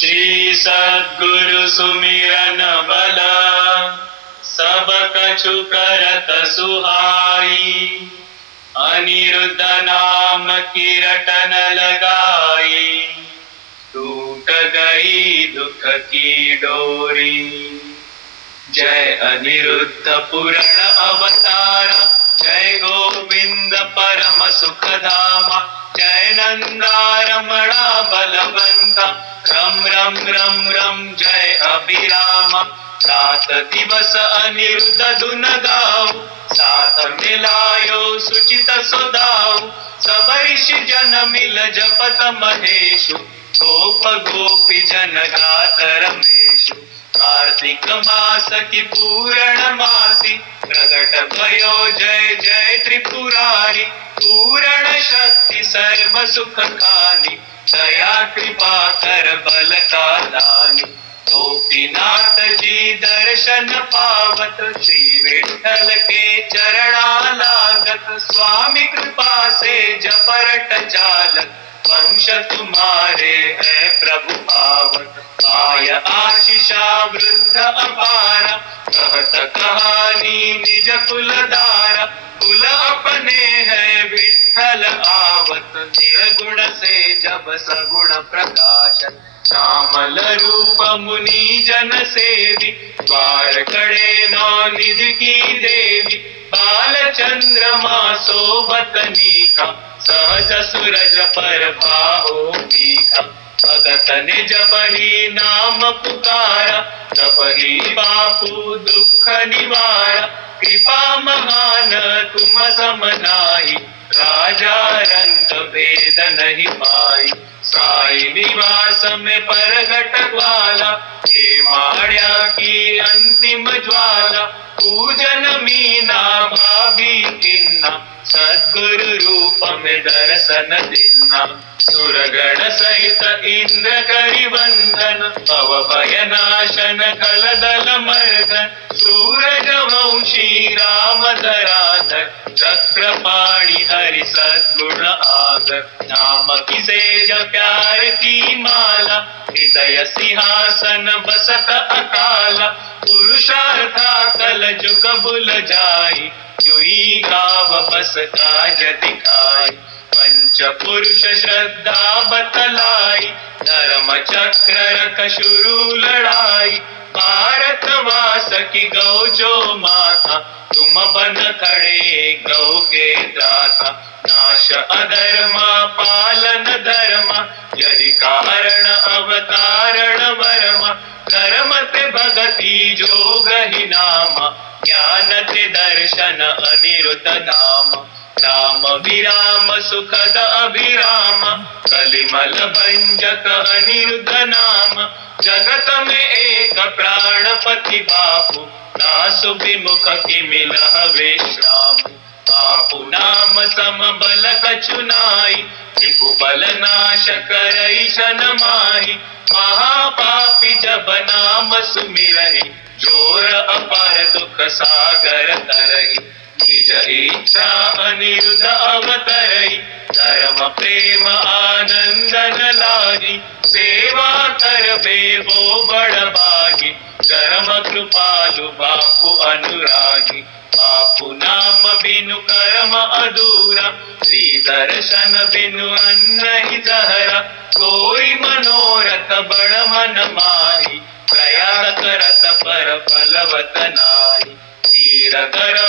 श्री सद्गुरु सुमिरन बल, सब कछु करत सुहाई। अनिरुद्ध नाम की रटन लगाई, टूट गई दुख की डोरी। जय अनिरुद्ध पुरण अवतारा, जय गोविंद परम सुखधामा। जय नंदारमणा बलवंता। रम रम रम रम, जय अभिरामा। रात दिवस अनिरुद्ध धुन गाऊ साथ मिलायो सुचित सुदाऊ सब ऋषि जन मिल जपत महेशु। गोप गोपी जन गात रमेशु। कार्तिक मास की पूर्ण मासी प्रगट भयो जय जय त्रिपुरारी पूर्ण शक्ति सर्व सुख खानी दया, कृपा, कर, बल का दानी गोपीनाथ जी दर्शन पावत श्री विठल के चरणा लागत स्वामी कृपा से जपरट चालक वंश तुम्हारे है प्रभु पावत। पाय आशीषा वृद्ध अपारा। कहत कहानी निज कुल धारा कुल अपने है विठल आवत। निर्गुण से जब सगुण प्रकाश। श्यामल रूप मुनि जन सेवी। द्वार खड़े नौ निधि की देवी। बाल चंद्रमा सोबतनी का सहज सूरज पर भाहो मीठा भगत ने जब ही नाम पुकारा तब ही बापू दुख निवारा। कृपा महान तुम समनाई राजा रंग भेद नहीं पाई। साई निवास में परगट ग्वाला, हे माड़िया की अंतिम ज्वाला। पूजन मीना भाभी किन्ना, सद्गुरु रूप में दर्शन दिन्ना। भय नाशन कल दल मर्दन सूरज वंशी राम धराधर चक्रपाणि हरि सद्गुण आगर नाम की सेज प्यार की माला, हृदय सिंहासन, बसत अकाला, पुरुषार्था, कल जुग बुल जाई जुई गाव बस काज दिखाई। पंच पुरुष श्रद्धा बतलाई धर्म चक्र रख शुरू लड़ाई भारत वास की गौ जो माता, तुम बन खड़े गौ के दाता। नाश अधर्म, पालन धर्म, यही कारण अवतारण वर्म। धर्म ते भगति जोग ही नाम, ज्ञान ते दर्शन अनिरुद्ध नाम। राम विराम सुखद अभिराम। कलिमल भंजक अनिरुद्ध नाम जगत में एक प्राणपति बापू। दासु विमुख की मिलह विश्राम बापू नाम सम बल कछुनाई त्रिभु बल नाश करई शन माही। महापापी जब नाम सुमिरहि। ज़ोर अपार दुख सागर तरही। निज इच्छा अनिरुद्ध अवतरई धर्म प्रेम आनंदन लागी, सेवा कर बेवो बड़ बागी धर्म कृपालु बापू अनुरागी. बापू नाम बिनु कर्म अधूरा श्री दर्शन बिनु अन्न ही जहरा, कोई मनोरथ बड़ मन माही प्रयास करत पर फलवत नाई धीर करहु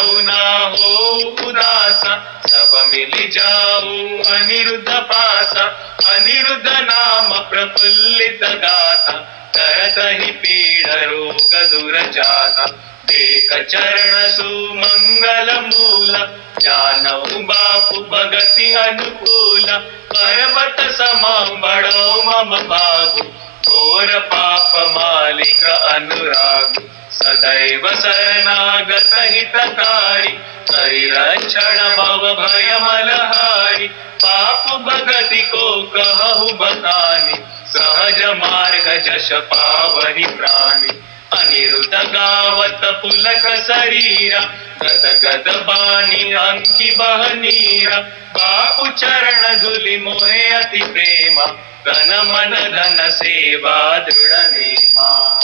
मिल जाऊ, अनिरुद्ध पासा, अनिरुद्ध नाम प्रफुल्लित गाथा करत ही पीड़ रोग दूर जाता। देख चरण सुमंगल मूल, जानऊ बापू भगति अनुकूल, पर्वत समा बड़ो मम बाबू, घोर पाप मालिक अनुराग। सदैव शरणागत हितकारी हरि रक्षण भव भय मलहारी पाप भगति को कहु बतानी, सहज मार्ग जश पावहि प्राणी। अनिरुद्ध गावत पुलक शरीरा, गद गद बानी अंकी बहनीरा बापु चरण धुलि मोहे अति प्रेमा तन मन धन सेवा दृढ नेमा।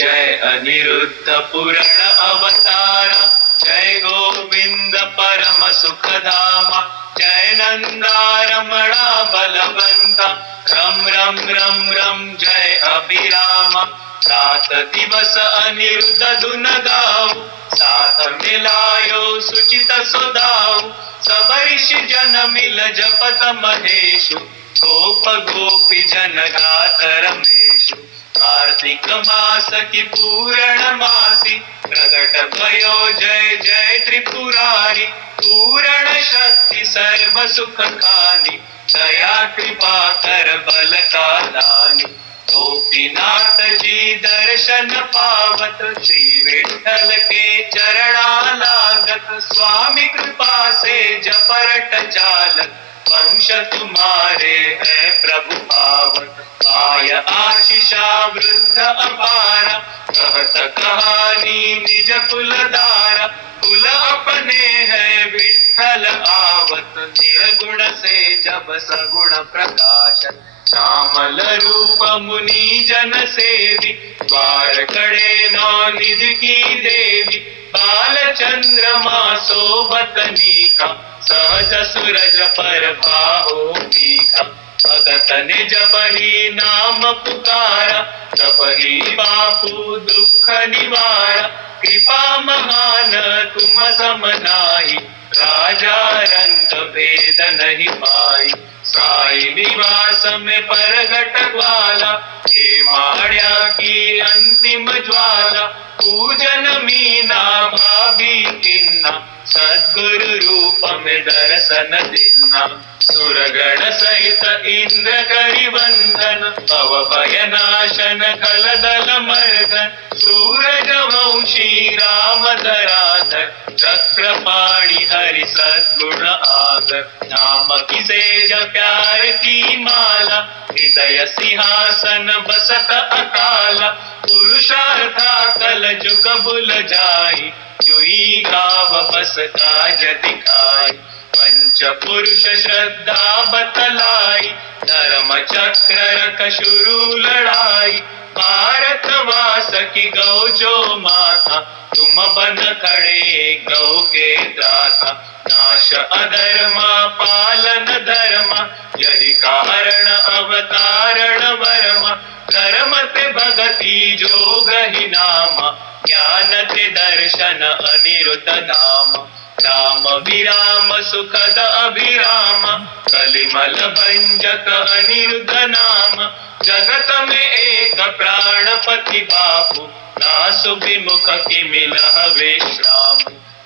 जय अनिरुद्ध पुरण अवतारा, जय गोविंद परम सुखधामा, जय नन्दारमणा बलवन्ता रम रम रम रम जय अभिराम। रात दिवस अनिरुद्ध धुन गाऊ साथ मिलायो सुचित सुदाऊ सब ऋषि जन मिल जपत महेशु, गोप गोपी जन गात रमेशु कार्तिक मास की पूर्ण मासी प्रगट भयो जय जय त्रिपुरारी पूर्ण शक्ति सर्व सुख खानी दया, कृपा, कर, बल का दानी गोपीनाथ जी दर्शन पावत, श्री विठ्ठल के चरणा लागत स्वामी कृपा से जपरट चालत। वंश तुम्हारे है प्रभु पावत आय आशीषा, वृद्ध अपारा। कहत कहानी, निज कुल धारा कुल अपने है विठ्ठल आवत निर्गुण से जब सगुण प्रकाश श्यामल रूप मुनि जन सेवी। द्वार कड़े नौ निधि की देवी। बाल चंद्रमा सोबतनिका सहज सूरज पर भाहो भगत ने जब ही नाम पुकारा, तब ही बापू दुख निवारा कृपा महान तुम समनाही राजा रंग भेद नहीं पाई, साई निवास में परगट ग्वाला हे माड़िया की अंतिम ज्वाला, पूजन मीना भाभी किन्ना, सद्गुरु रूप में दर्शन दिन्ना। सुरगण सहित इंद्र करि वंदन भव कल दल मर्दन। सूरज वंशी राम धराधर चक्रपाणि हरि सद्गुण आगर नाम की सेज प्यार की माला. हृदय सिंहासन बसत अकाला. पुरुषार्था कल जुग बुल जाई. जुई गाव बस काज दिखाई. पंच पुरुष श्रद्धा बतलाई. धर्म चक्र रख शुरू लड़ाई. भारत वास की गौ जो माता तुम बन खड़े गौ के दाता। नाश अधर्मा, पालन धर्म, यही कारण अवतारण वर्मा। धर्म ते भगति जोग ही नामा, ज्ञान ते दर्शन अनिरुद्ध नाम राम विराम, सुखद अभिराम, कलिमल भंजक अनिरुद्ध नाम। जगत में एक प्राणपति बापू, दासु विमुख की मिलह विश्राम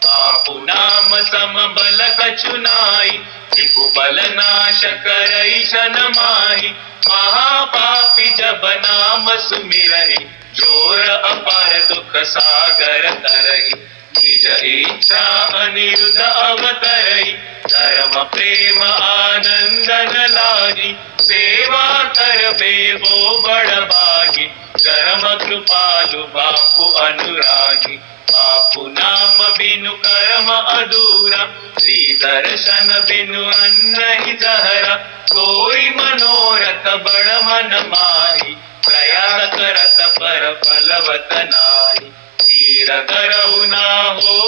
बापू नाम सम बल कछुनाई त्रिभु बल नाश करई शन माही। महापापी जब नाम सुमिरहि, ज़ोर अपार दुख सागर तरहि। निज इच्छा अनिरुद्ध अवतरई धर्म प्रेम आनंदन लागी सेवा करबे हो बड़बागी. धर्म कृपालु बापू अनुरागी. बापू नाम बिनु कर्म अधूरा. श्री दर्शन बिनु अन्न ही जहरा. कोई मनोरथ बड़ मन माही. प्रयास करत पर फलवत नाई धीर करहु ना हो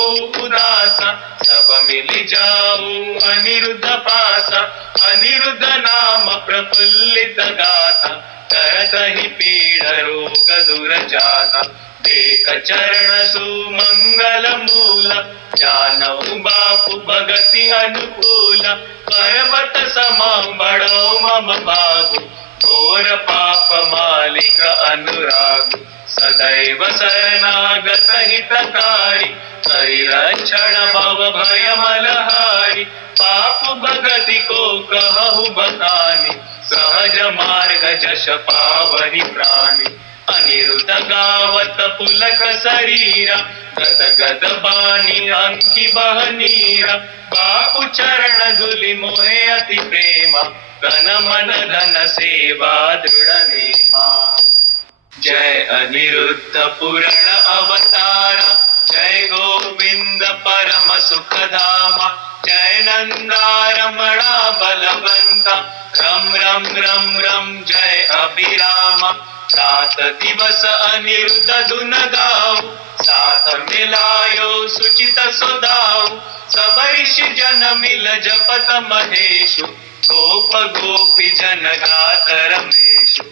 उदा मिल जाऊ, अनिरुद्ध पासा, अनिरुद्ध नाम प्रफुल्लित गाथा करत ही पीड़ रोग दूर जाता। देख चरण सुमंगल मूल, जानऊ बापू भगति अनुकूल। पर्वत समम बड़ो मम बाबू, घोर पाप मालिक अनुराग। सदैव शरणागत हितकारी हरि रक्षण भव भय मलहारी पाप भगति को कहु बखानी सहज मार्ग जश पावहि प्राणी। अनिरुद्ध गावत पुलक शरीरा गद गद बानी अंकी बहनीरा बापू चरण धुलि मोहे अति प्रेमा तन मन धन सेवा दृढ़ नेमा। जय अनिरुद्ध पुरण अवतारा, जय गोविंद परम सुखधामा, जय नंदारमणा बलवंता रम रम रम रम जय अभिराम। रात दिवस अनिरुद्ध धुन गाऊ साथ मिलायो सुचित सुदाऊ सबरिष जन मिल जपत महेशु, गोप गोपी जन गात रमेशु।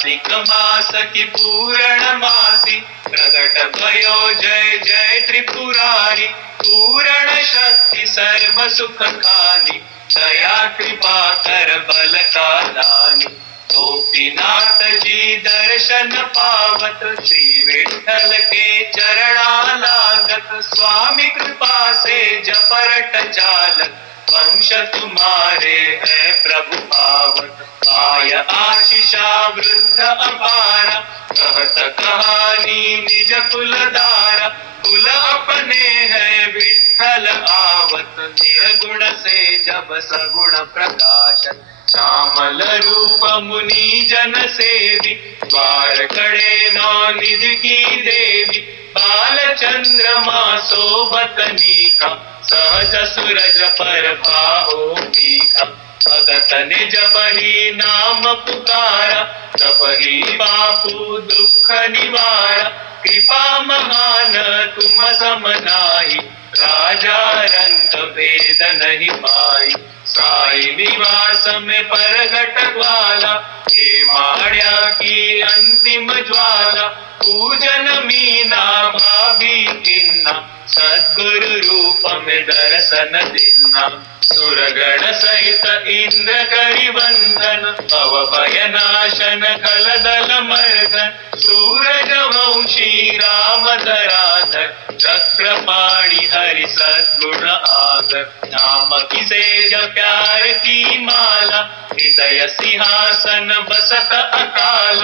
कार्तिक मास की पूर्ण मासी प्रगट भयो, जय जय त्रिपुरारी, पूर्ण शक्ति सर्व सुख खानी दया, कृपा, कर, बल का दानी गोपीनाथ जी दर्शन पावत, श्री विठल के चरणा लागत स्वामी कृपा से जपरट चालक वंश तुम्हारे है प्रभु पावत पाय आशीषा, वृद्ध अपारा। कहत कहानी, निज कुल दारा। कुल अपने है विठल आवत निर्गुण से जब सगुण प्रकाशन श्यामल रूप मुनि जन सेवी। द्वार कड़े नौ निधि की देवी। बाल चंद्रमा सोबतनी का सहज सूरज पर मीठा भगत ने जबरी नाम पुकारा तबरी बापू दुख निवारा, कृपा महान तुम समनाही राजा रंग भेद नहीं पाई। साई निवास में परगट ग्वाला हे माड़िया की अंतिम ज्वाला। पूजन मीना भाभी किन्ना सद्गुरु रूप में दर्शन दिन्ना सुरगण सहित इंद्र करि वंदन भव भय नाशन कल दल मर्दन सूरज वंशी राम धराधर चक्रपाणि हरि सद्गुण आग नाम की सेज प्यार की माला। हृदय सिंहासन बसत अकाल।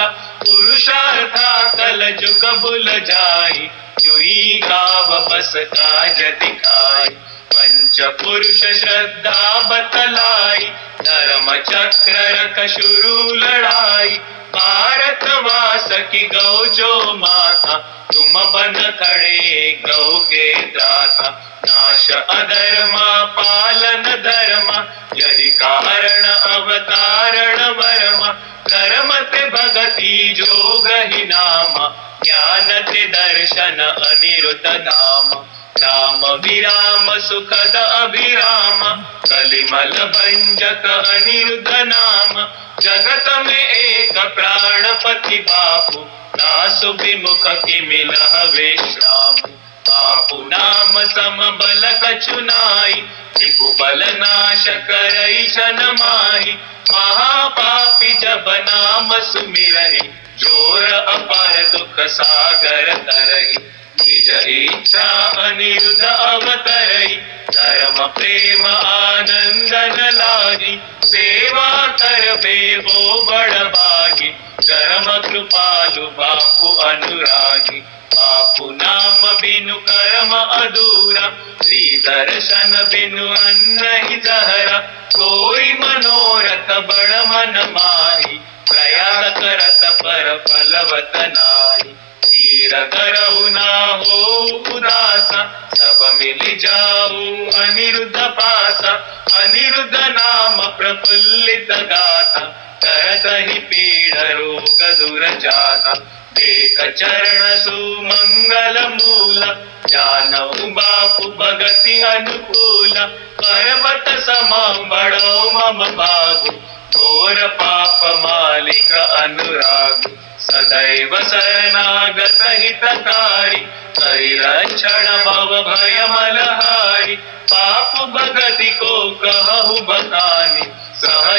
पुरुषार्था कल जुग बुल जाई। जुई गाव बस काज दिखाई। पंच पुरुष श्रद्धा बतलाई धर्म चक्र रख शुरू लड़ाई। भारत वास की गौ जो माता, तुम बन खड़े गौ के दाता। नाश अधर्मा, पालन धर्म, यही कारण अवतारण वर्मा। धर्म ते भगति जोग ही नाम ज्ञान ते दर्शन अनिरुद्ध नाम राम विराम सुखद अभिराम, कलिमल भंजक अनिरुद्ध नाम। जगत में एक प्राणपति बापू, दासु विमुख की मिलह विश्राम बापू नाम सम बल कछुनाई त्रिभु बल नाश करई छन माही महापापी जब नाम सुमिरहि, ज़ोर अपार दुख सागर तरही। निज इच्छा अनिरुद्ध अवतरई धर्म प्रेम आनंदन लागी सेवा कर बेबो बड़ भागी धर्म कृपालु बापू अनुरागी। नाम बिनु कर्म अधूरा श्री दर्शन बिनु अन्न ही जहरा कोई मनोरथ बड़ मन माही प्रयास करत पर फलवत नाई धीर करहु ना हो उदासा, सब मिल जाऊ अनिरुद्ध पासा। अनिरुद्ध नाम प्रफुल्लित गाथा करत ही पीड़ रोग दूर जाता। देख चरण सुमंगल मूल, जानऊ बापू भगति अनुकूल। पर्वत समा बड़ो मम बाबू, घोर पाप मालिक अनुराग। सदैव शरणागत हितकारी हरि रक्षण भव भय मलहारी। पाप भगति को कहु बकानी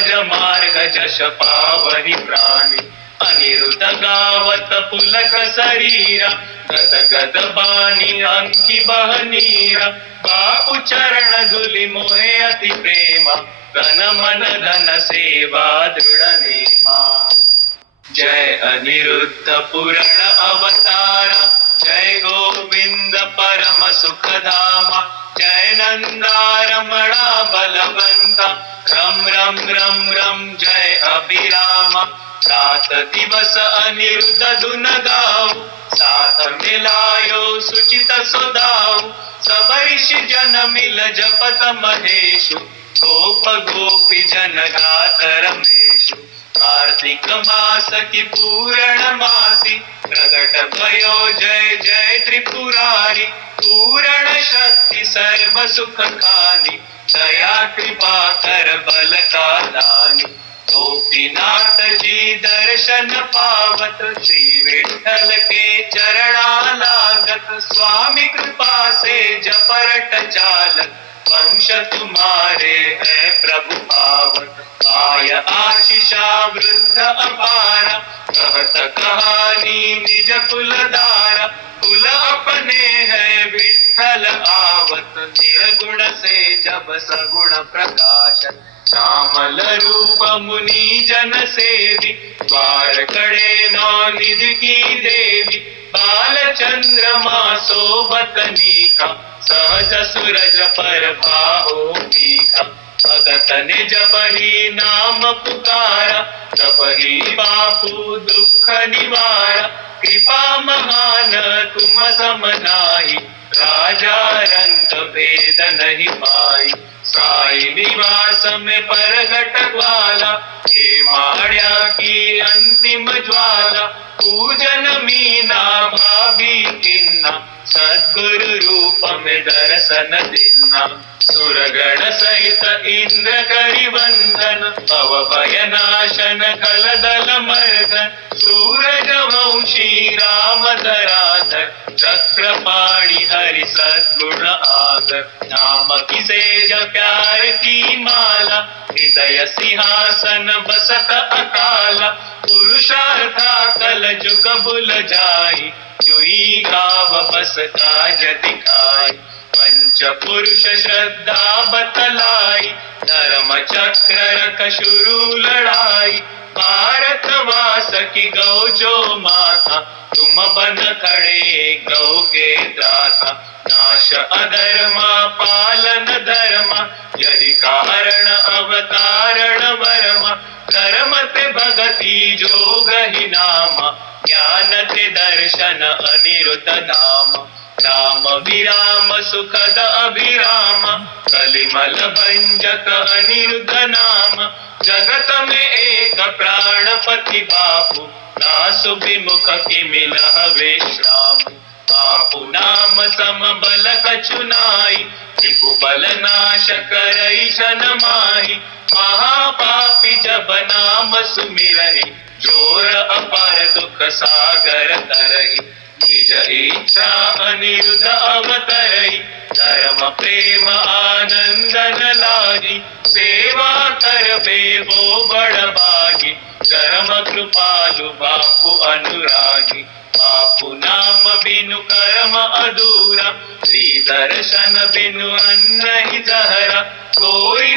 सहज मार्ग जश पावहि प्राणी अनिरुद्ध गावत पुलक शरीरा गद गद बानी अंकी बहनीरा बापु चरण धुलि मोहे अति प्रेमा तन मन धन सेवा दृढ़ नेमा। जय अनिरुद्ध पुरण अवतारा, जय गोविंद परम सुखधामा, जय नंदारमणा बलवंता। रम रम रम रम, जय अभिरामा। सात दिवस अनिरुद्ध धुन गाऊ साथ मिलायो सुचित सुदाऊ सबरिष जन मिल जपत महेशु। गोप, गोपी जन गात रमेशु। कार्तिक मास की पूरण मासी। प्रगट भयो जय जय त्रिपुरारी। पूरण शक्ति सर्व सुख खानी। दया, कृपा, कर, बल का दानी। गोपीनाथ जी दर्शन पावत, श्री विठल के चरणा लागत स्वामी कृपा से जपरट चालक वंश तुम्हारे है प्रभु पावत। पाय आशीषा, वृद्ध अपारा कहत कहानी, निज कुल कुल अपने है विठल आवत। निर्गुण से जब सगुण प्रकाशन श्यामल रूप मुनि जन सेवी। द्वार कड़े नौ निधि की देवी। बाल चंद्रमा सोबतनी का सहज सूरज पर भाहो भीखा भगत निज बही नाम पुकारा। तब ही बापू दुख निवारा। कृपा महान तुम समनाही राजा रंग भेद नहीं पाई। साई निवास में परगट ग्वाला हे माड़िया की अंतिम ज्वाला। पूजन मीना भाभी किन्ना, सद्गुरु रूप में दर्शन दिन्ना भव भय नाशन कल दल मर्दन। सूरज वंशी राम धराधर चक्रपाणि हरि सद्गुण आगर नाम की सेज प्यार की माला, हृदय सिंहासन बसत अकाला। पुरुषार्था कल जुग बुल जाई, जुई गाव बस काज दिखाई। पंच पुरुष श्रद्धा बतलाई, धर्म चक्र रख शुरू लड़ाई। भारत वास की गौ जो माता तुम बन खड़े गौ के त्राता नाश अधर्मा, पालन धर्म, यही कारण अवतारण वर्मा। धर्म ते भगति जोग ही नामा, ज्ञान ते दर्शन अनिरुद्ध नाम राम विराम, सुखद अभिराम, कलिमल भंजक अनिरुद्ध नाम। जगत में एक प्राण प्राणपति बापू, दासु विमुख की मिलह विश्राम बापू नाम सम बल कछुनाई त्रिपु बल नाश करई शन माही। महापापी जब नाम सुमिरहि, ज़ोर अपार दुख सागर तरहि। निज इच्छा अनिरुद्ध अवतरई धर्म, प्रेम आनंदन लागी, सेवा कर वो बड़ बागी धर्म, कृपालु, बापू अनुरागी। बापू नाम बिनु कर्म अधूरा, श्री दर्शन बिनु अन्न ही जहरा। कोई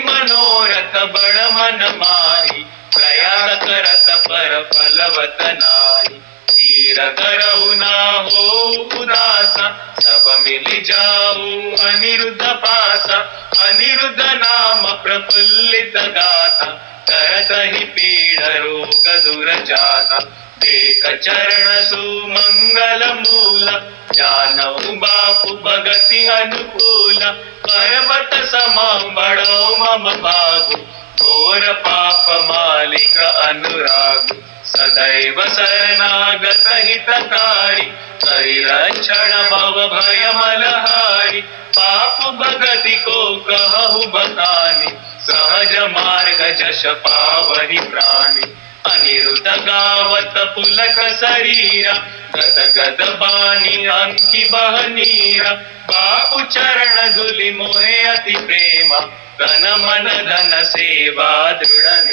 करत ही पीड़ रोग दूर जाता देख चरण सुमंगल मूल, जानऊ बापू भगति अनुकूल। पर्वत समां बड़ो मम बाबू। घोर पाप मालिक अनुराग, सदैव शरणागत हितकारी करि रक्षण भव भय मलहारी, पाप भगति को कहु बखानी सहज मार्ग जश पावहि प्राणी। अनिरुद्ध गावत पुलक शरीरा, गद गद बानी अंकी बहनीरा, बापू चरण धुलि मोहे अति प्रेमा। तन मन धन सेवा दृढ़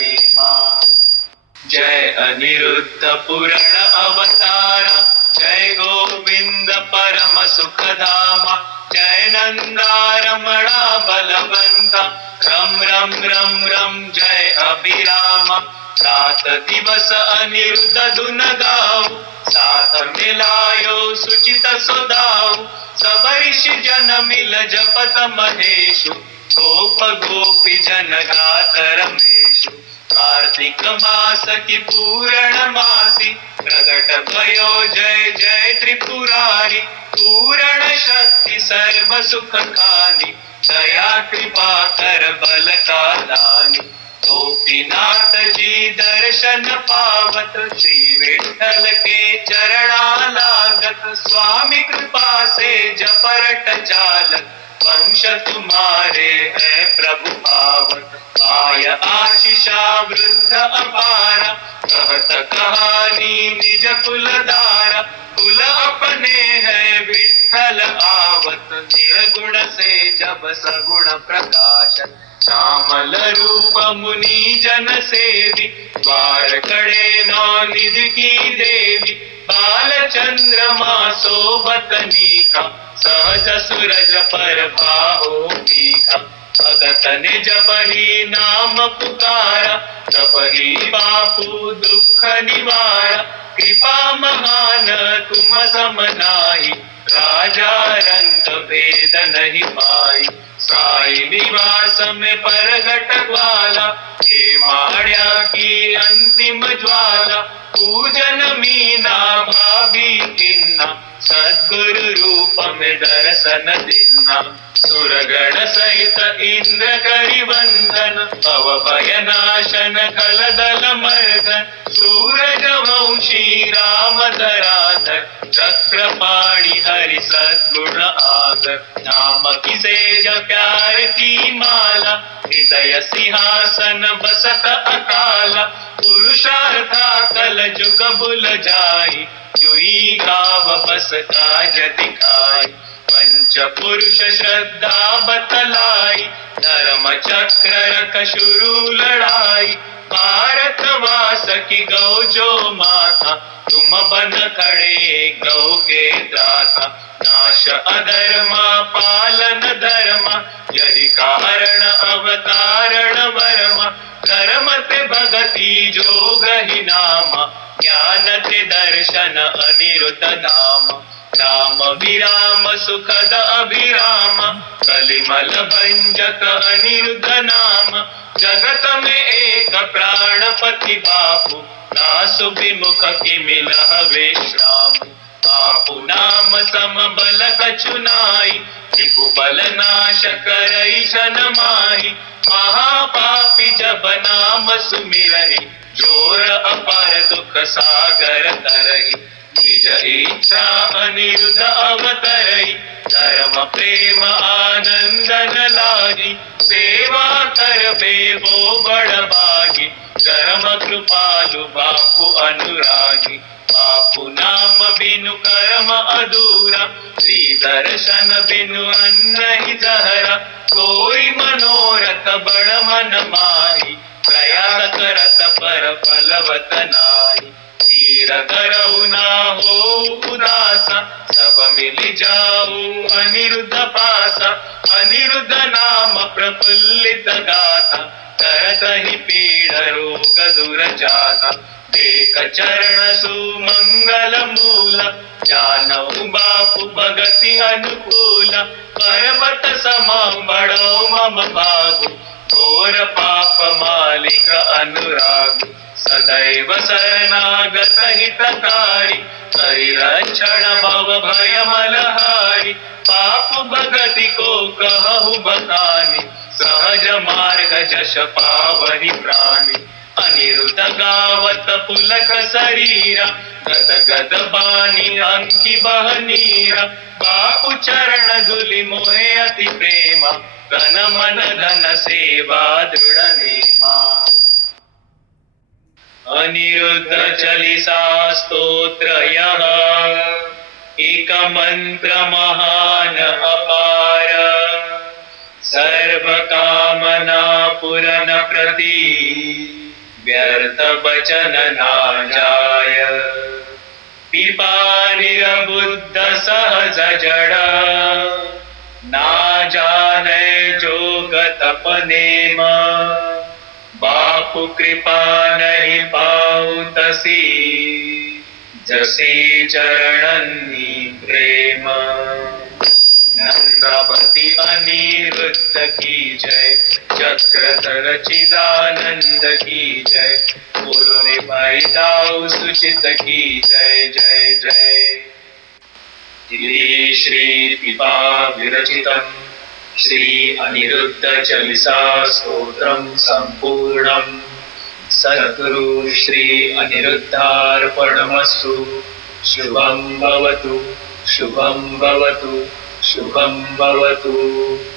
जय अनिरुद्ध पुरण अवतारा। जय गोविंद परम सुख धामा जय नंदारमणा बलवंता रम रम रम रम जय अभिराम। रात दिवस अनिरुद्ध धुन गाऊ साथ मिलायो सुचित सुदाऊ सब जन मिल जपत महेशु। गोप गोपी जन गात रमेशु कार्तिक मास की पूर्ण मासी प्रगट भयो जय जय त्रिपुरारी। पूर्ण शक्ति सर्व सुख खानी। दया, कृपा, कर, बल का दानी गोपीनाथ जी दर्शन पावत। श्री विठल के चरणा लागत स्वामी कृपा से जपरट चालक वंश तुम्हारे है प्रभु पावन। आय आशीषा, वृद्ध अपारा। कहत कहानी, निज कुल दारा। कुल अपने है विठल आवत निर्गुण से जब सगुण प्रकाश की देवी बाल चंद्रमा सोबत नीका, सहज सूरज पर भाहो भीखा। भगत ने जब ही नाम पुकारा तब ही बापू दुख निवारा। कृपा महान तुम समनाई राजा रंग भेद नहीं पाई। साई निवास में परगट ग्वाला हे माड़िया की अंतिम ज्वाला, पूजन मीना भाभी किन्ना, सद्गुरु रूप में भव भय नाशन कल दल मर्दन सूरज वंशी राम धराधर चक्रपाणि हरि सद्गुण आगर नाम की सेज प्यार की माला, हृदय सिंहासन, बसत अकाला, पुरुषार्था कल जुग बुल जाई जुई गाव बस काज दिखाई पंच पुरुष श्रद्धा बतलाई, धर्म चक्र रख शुरू लड़ाई। भारत वास की गौ जो माता तुम बन खड़े गौ के दाता। नाश अधर्म, पालन धर्म, यही कारण अवतारण वर्म। धर्म ते भगति जोग ही नाम, ज्ञान ते दर्शन अनिरुद्ध नाम। राम विराम, सुखद अभिराम, कलिमल भंजक अनिरुद्ध नाम। जगत में एक प्राण प्राणपति बापू, दासु विमुख की मिलह विश्राम बापू नाम सम बल कछुनाई त्रिभु बल नाश करई शन माही। महापापी जब नाम सुमिरहि, ज़ोर अपार दुख सागर तरही निज इच्छा अनिरुद्ध अवतरई धर्म प्रेम आनंदन लागी। सेवा कर बेवो बड़ बागी धर्म कृपालु बापू अनुरागी। बापू नाम बिनु कर्म अधूरा। श्री दर्शन बिनु अन्न ही जहरा। चरण सुमंगल मूल जानऊ बापु भगति अनुकूल पर्वत सम मम भागु घोर पाप मालिक अनुराग सदैव शरणागत हितकारी हरि भव भय मलहारी पाप भगति को कहु बखानी सहज मार्ग जश पावहि प्राणी। अनिरुद्ध गावत पुलक शरीरा, गद गद बानी अंकी बहनीरा। बापू चरण धुलि मोहे अति प्रेमा तन मन धन सेवा दृढ़ नेमा। अनिरुद्ध चलिसा स्तोत्र एक मंत्र महान अपार। सर्व कामना पुरन प्रति। व्यर्थ बचन ना जाय पिपा निरबुद्ध सहज जड़ा ना जाने जोग तप नेम बापू कृपा नहीं पाऊ तसी। जसी चरणन्नी प्रेम। नंदावती अनिरुद्ध की जय। चक्रधर चिदानंद की जय। बोलो भाई दाऊ सुचित की जय जय जय। इति श्री पिपा विरचितम्, श्री अनिरुद्ध चलिसा स्तोत्रम संपूर्णम। सद्गुरु श्री अनिरुद्धार्पणमस्तु। शुभं भवतु शुभं भवतु शुभं भवतु।